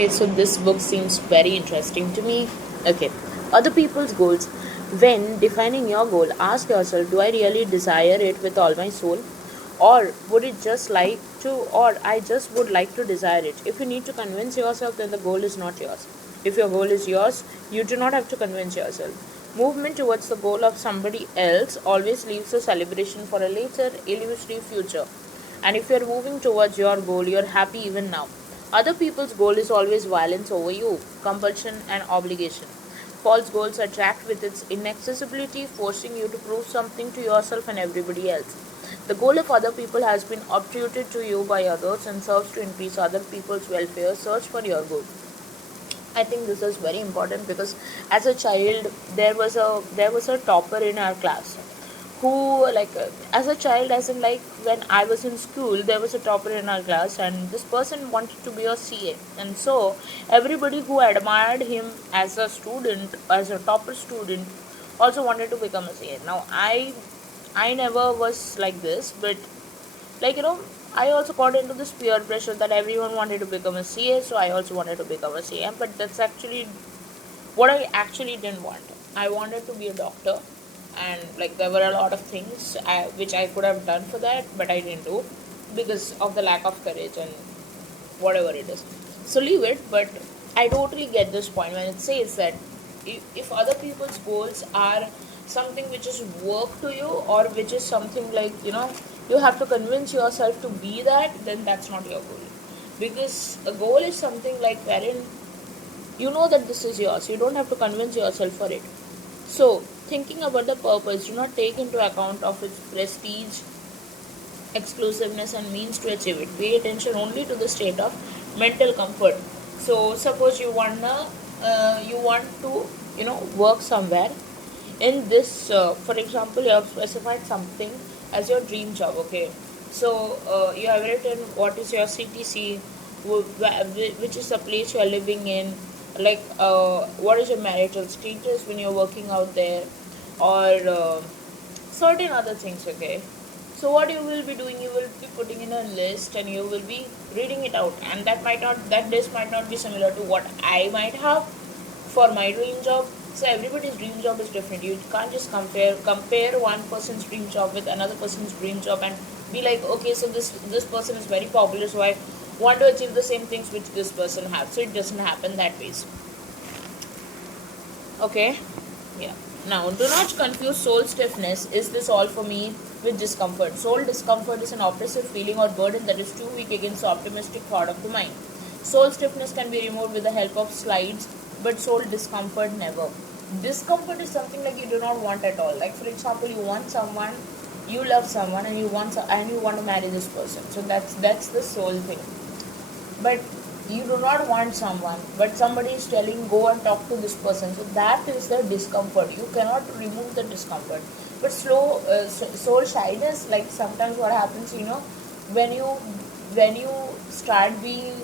Okay, so this book seems very interesting to me. Okay, other people's goals. When defining your goal, ask yourself, do I really desire it with all my soul? Or would it just like to, or I just would like to desire it? If you need to convince yourself, then the goal is not yours. If your goal is yours, you do not have to convince yourself. Movement towards the goal of somebody else always leaves a celebration for a later, illusory future. And if you're moving towards your goal, you're happy even now. Other people's goal is always violence over you, compulsion, and obligation. False goals attract with its inaccessibility, forcing you to prove something to yourself and everybody else. The goal of other people has been obtruded to you by others and serves to increase other people's welfare. Search for your goal. I think this is very important because as a child there was a topper in our class who as a child, as in like when I was in school, there was a topper in our class and this person wanted to be a CA, and so everybody who admired him as a student, as a topper student, also wanted to become a CA. Now I never was like this, but I also got into this peer pressure that everyone wanted to become a CA, so I also wanted to become a CA. But that's actually what I actually didn't want. I wanted to be a doctor, and like there were a lot of things which I could have done for that, but I didn't do because of the lack of courage and whatever it is. So leave it. But I totally get this point when it says that if other people's goals are something which is work to you, or which is something like you have to convince yourself to be that, then that's not your goal. Because a goal is something like wherein you know that this is yours, you don't have to convince yourself for it. So thinking about the purpose, do not take into account of its prestige, exclusiveness, and means to achieve it. Pay attention only to the state of mental comfort. So suppose you want to work somewhere. In this, for example, you have specified something as your dream job. Okay, so you have written what is your CTC, which is the place you are living in, what is your marital status when you're working out there, or certain other things. Okay, so what you will be doing, you will be putting in a list and you will be reading it out, and that list might not be similar to what I might have for my dream job. So everybody's dream job is different. You can't just compare one person's dream job with another person's dream job and be like, okay, so this person is very popular, so I want to achieve the same things which this person has. So it doesn't happen that ways. Okay, yeah. Now, do not confuse soul stiffness, is this all for me, with discomfort. Soul discomfort is an oppressive feeling or burden that is too weak against the optimistic thought of the mind. Soul stiffness can be removed with the help of slides, but soul discomfort never. Discomfort is something like you do not want at all. Like for example, you want someone, you love someone, and you want to marry this person. So that's the soul thing. But you do not want someone, but somebody is telling go and talk to this person, so that is the discomfort. You cannot remove the discomfort. But soul shyness, like sometimes what happens, when you when you start being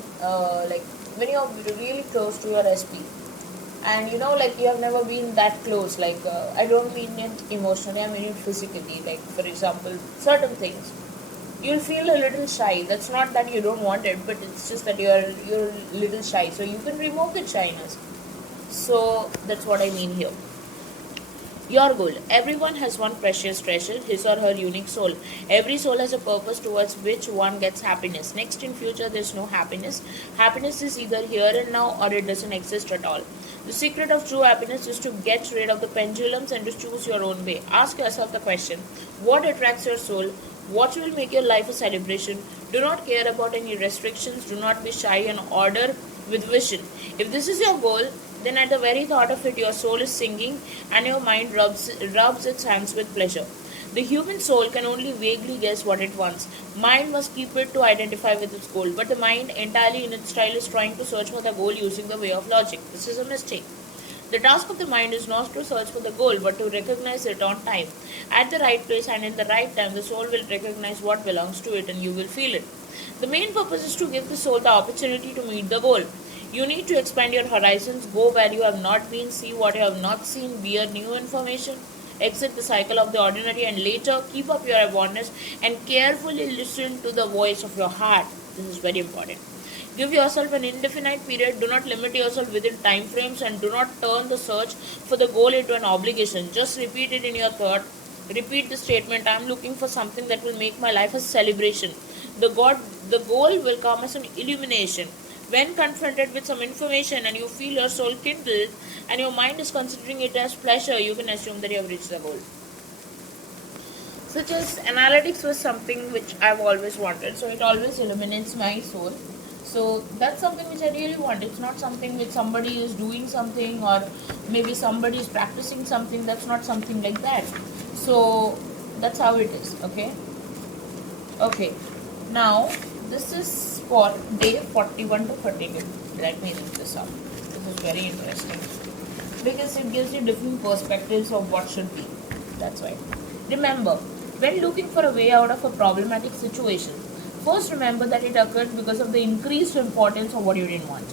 when you're really close to your SP, and you have never been that close, I don't mean it emotionally, I mean it physically. Like for example, certain things you'll feel a little shy. That's not that you don't want it, but it's just that you're a little shy, so you can remove the shyness. So that's what I mean here. Your goal. Everyone has one precious treasure, his or her unique soul. Every soul has a purpose towards which one gets happiness. Next, in future, there's no happiness. Happiness is either here and now or it doesn't exist at all. The secret of true happiness is to get rid of the pendulums and to choose your own way. Ask yourself the question, what attracts your soul? What will make your life a celebration? Do not care about any restrictions. Do not be shy and order with vision. If this is your goal, then at the very thought of it, your soul is singing and your mind rubs its hands with pleasure. The human soul can only vaguely guess what it wants. Mind must keep it to identify with its goal, but the mind, entirely in its style, is trying to search for the goal using the way of logic. This is a mistake. The task of the mind is not to search for the goal, but to recognize it on time. At the right place and in the right time, the soul will recognize what belongs to it and you will feel it. The main purpose is to give the soul the opportunity to meet the goal. You need to expand your horizons, go where you have not been, see what you have not seen, bear new information, exit the cycle of the ordinary, and later keep up your awareness and carefully listen to the voice of your heart. This is very important. Give yourself an indefinite period. Do not limit yourself within time frames, and do not turn the search for the goal into an obligation. Just repeat it in your thought. Repeat the statement, I am looking for something that will make my life a celebration. The goal will come as an illumination. When confronted with some information and you feel your soul kindled and your mind is considering it as pleasure, you can assume that you have reached the goal. Such as analytics was something which I've always wanted, so it always illuminates my soul. So that's something which I really want. It's not something which somebody is doing something, or maybe somebody is practicing something. That's not something like that. So that's how it is. Okay. Now this is for day 41 to 32. Let me read this up. This is very interesting because it gives you different perspectives of what should be. That's why. Remember, when looking for a way out of a problematic situation, first remember that it occurred because of the increased importance of what you didn't want.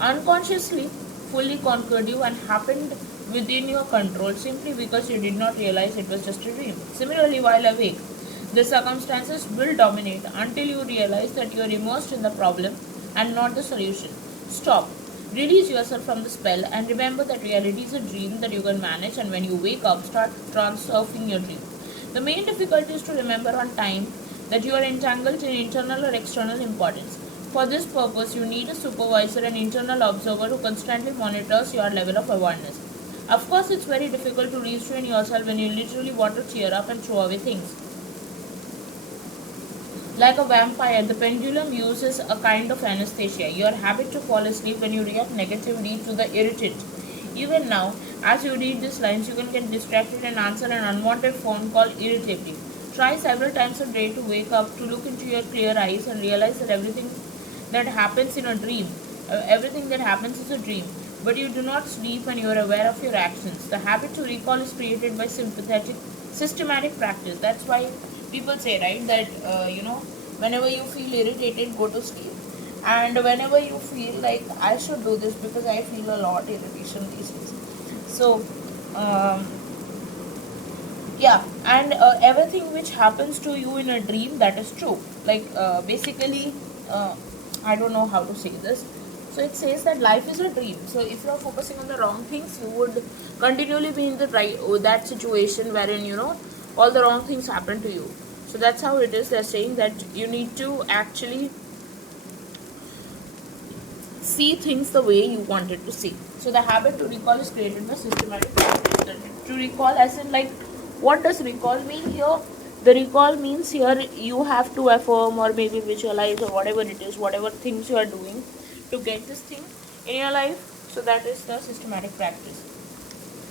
Unconsciously, fully conquered you and happened within your control simply because you did not realize it was just a dream. Similarly, while awake, the circumstances will dominate until you realize that you are immersed in the problem and not the solution. Stop. Release yourself from the spell and remember that reality is a dream that you can manage, and when you wake up, start transurfing your dream. The main difficulty is to remember on time that you are entangled in internal or external importance. For this purpose, you need a supervisor and internal observer who constantly monitors your level of awareness. Of course, it's very difficult to restrain yourself when you literally want to cheer up and throw away things. Like a vampire, the pendulum uses a kind of anesthesia, your habit to fall asleep when you react negatively to the irritant. Even now, as you read these lines, you can get distracted and answer an unwanted phone call irritably. Try several times a day to wake up, to look into your clear eyes and realize that that happens in a dream, everything that happens is a dream. But you do not sleep and you are aware of your actions. The habit to recall is created by systematic practice. That's why people say, right, that whenever you feel irritated, go to sleep, and whenever you feel like I should do this because I feel a lot irritation these days. So yeah, and everything which happens to you in a dream, that is true. Like basically, I don't know how to say this. So it says that life is a dream. So if you are focusing on the wrong things, you would continually be in the that situation wherein all the wrong things happen to you. So that's how it is. They're saying that you need to actually see things the way you want it to see. So the habit to recall is created by systematic practice. To recall, as in, like, what does recall mean here? The recall means here you have to affirm or maybe visualize or whatever it is, whatever things you are doing to get this thing in your life. So that is the systematic practice.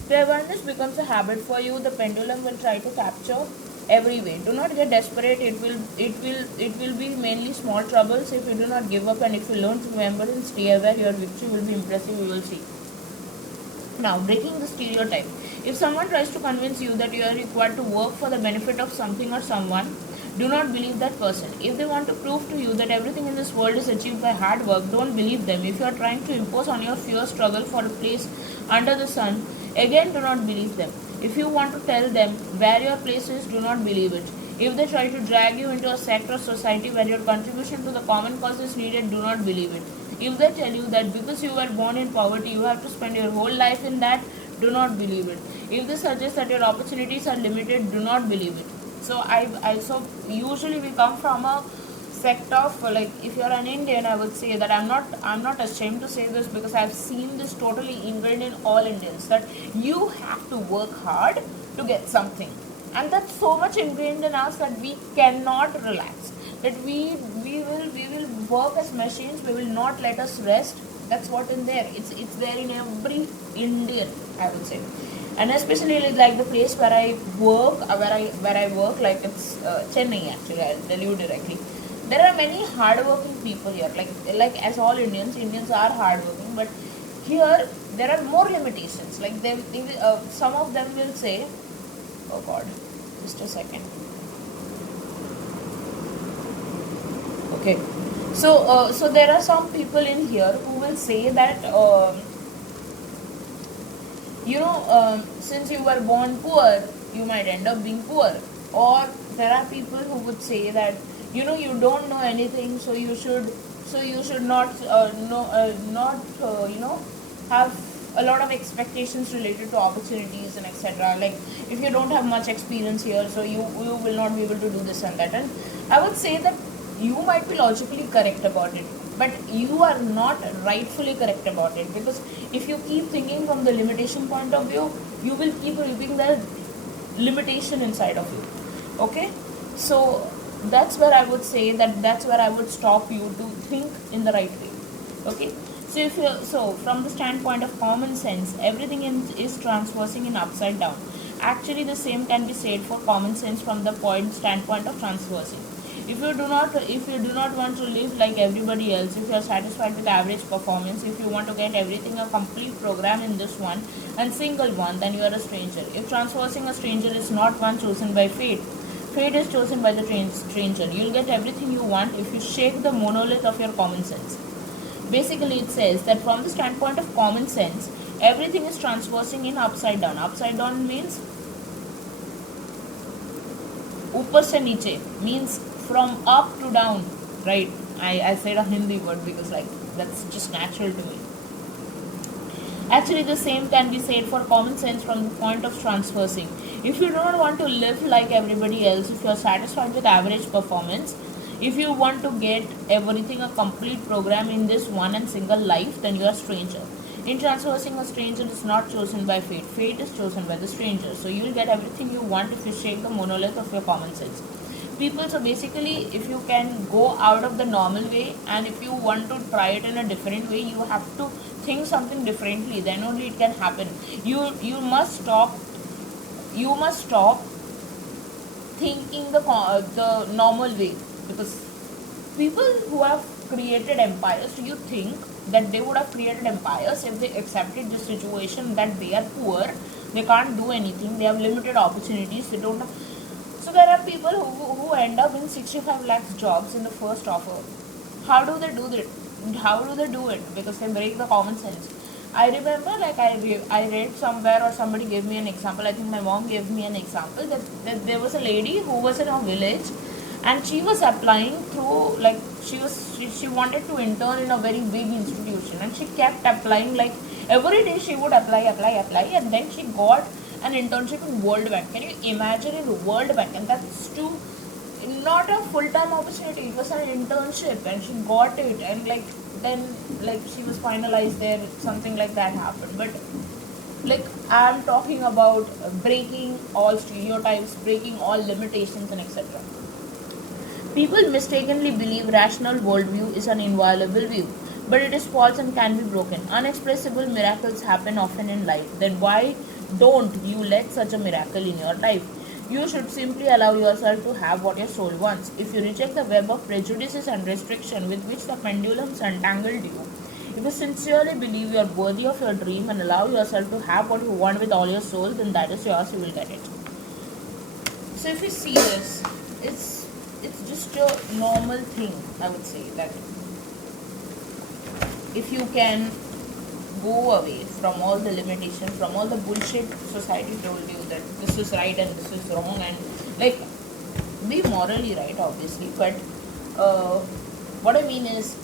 The awareness becomes a habit for you. The pendulum will try to capture every way. Do not get desperate. It will be mainly small troubles if you do not give up, and if you learn to remember and stay aware, your victory will be impressive. You will see. Now, breaking the stereotype. If someone tries to convince you that you are required to work for the benefit of something or someone, do not believe that person. If they want to prove to you that everything in this world is achieved by hard work, don't believe them. If you are trying to impose on your fear struggle for a place under the sun, again do not believe them. If you want to tell them where your place is, do not believe it. If they try to drag you into a sect or society where your contribution to the common cause is needed, do not believe it. If they tell you that because you were born in poverty, you have to spend your whole life in that, do not believe it. If they suggest that your opportunities are limited, do not believe it. So so usually we come from a sect of, like, if you're an Indian, I would say that I'm not ashamed to say this because I've seen this totally ingrained in all Indians, that you have to work hard to get something, and that's so much ingrained in us that we cannot relax. That we will work as machines. We will not let us rest. That's what in there. It's there in every Indian, I would say, and especially like the place where I work, where I work, like it's Chennai. Actually, I'll tell you directly. There are many hardworking people here. Like as all Indians are hardworking, but here there are more limitations. Like some of them will say, "Oh God, just a second." Okay, so there are some people in here who will say that since you were born poor, you might end up being poor. Or there are people who would say that you don't know anything, so you should So you should not have a lot of expectations related to opportunities and etc. Like if you don't have much experience here, so you will not be able to do this and that. And I would say that you might be logically correct about it, but you are not rightfully correct about it, because if you keep thinking from the limitation point of view, you will keep reaping the limitation inside of you. Okay, so that's where I would say that's where I would stop you to think in the right way. Okay, so if you so from the standpoint of common sense, everything is transversing in upside down. Actually the same can be said for common sense from the standpoint of transversing. If you do not want to live like everybody else, if you are satisfied with average performance, if you want to get everything a complete program in this one and single one, then you are a stranger. If transversing a stranger is not one chosen by fate, fate is chosen by the stranger. You'll get everything you want if you shake the monolith of your common sense. Basically it says that from the standpoint of common sense, everything is transversing in upside down. Upside down means ऊपर से नीचे, means from up to down, right? I said a Hindi word because like that's just natural to me. Actually the same can be said for common sense from the point of transversing. If you don't want to live like everybody else, if you are satisfied with average performance, if you want to get everything a complete program in this one and single life, then you are a stranger. In transversing, a stranger is not chosen by fate. Fate is chosen by the stranger. So you will get everything you want if you shake the monolith of your common sense. People, so basically, if you can go out of the normal way, and if you want to try it in a different way, you have to think something differently. Then only it can happen. You must stop thinking the normal way, because people who have created empires, do you think that they would have created empires if they accepted the situation that they are poor, they can't do anything, they have limited opportunities, they don't have. So there are people who end up in 65 lakhs jobs in the first offer. How do they do it? Because they break the common sense. I remember, like I read somewhere, or somebody gave me an example. I think my mom gave me an example that there was a lady who was in a village, and she was applying through, like she wanted to intern in a very big institution, and she kept applying, like every day she would apply, and then she got an internship in World Bank. Can you imagine, in World Bank? And that's too not a full-time opportunity, it was an internship, and she got it, and then she was finalized there, something like that happened. But like I'm talking about breaking all stereotypes, breaking all limitations and etc. People mistakenly believe rational worldview is an inviolable view, but it is false and can be broken. Unexpressible miracles happen often in life. Then why don't you let such a miracle in your life? You should simply allow yourself to have what your soul wants. If you reject the web of prejudices and restriction with which the pendulums entangled you, if you sincerely believe you are worthy of your dream and allow yourself to have what you want with all your soul, then that is yours, you will get it. So if you see this, it's just a normal thing, I would say, that if you can go away from all the limitations, from all the bullshit society told you that this is right and this is wrong, and like be morally right obviously, but what I mean is,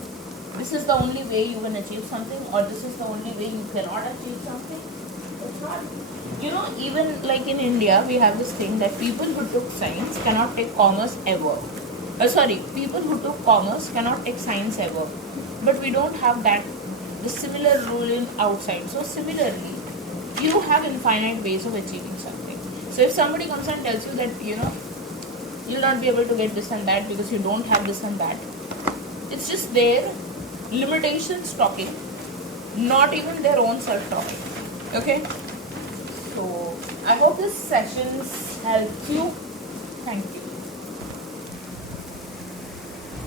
this is the only way you can achieve something, or this is the only way you cannot achieve something. It's hard. Even like in India, we have this thing that people who took science cannot take commerce ever. People who took commerce cannot take science ever. But we don't have the similar rule in outside. So similarly, you have infinite ways of achieving something. So if somebody comes and tells you that, you'll not be able to get this and that because you don't have this and that, it's just their limitations talking, not even their own self talking. Okay? So I hope this sessions helped you. Thank you.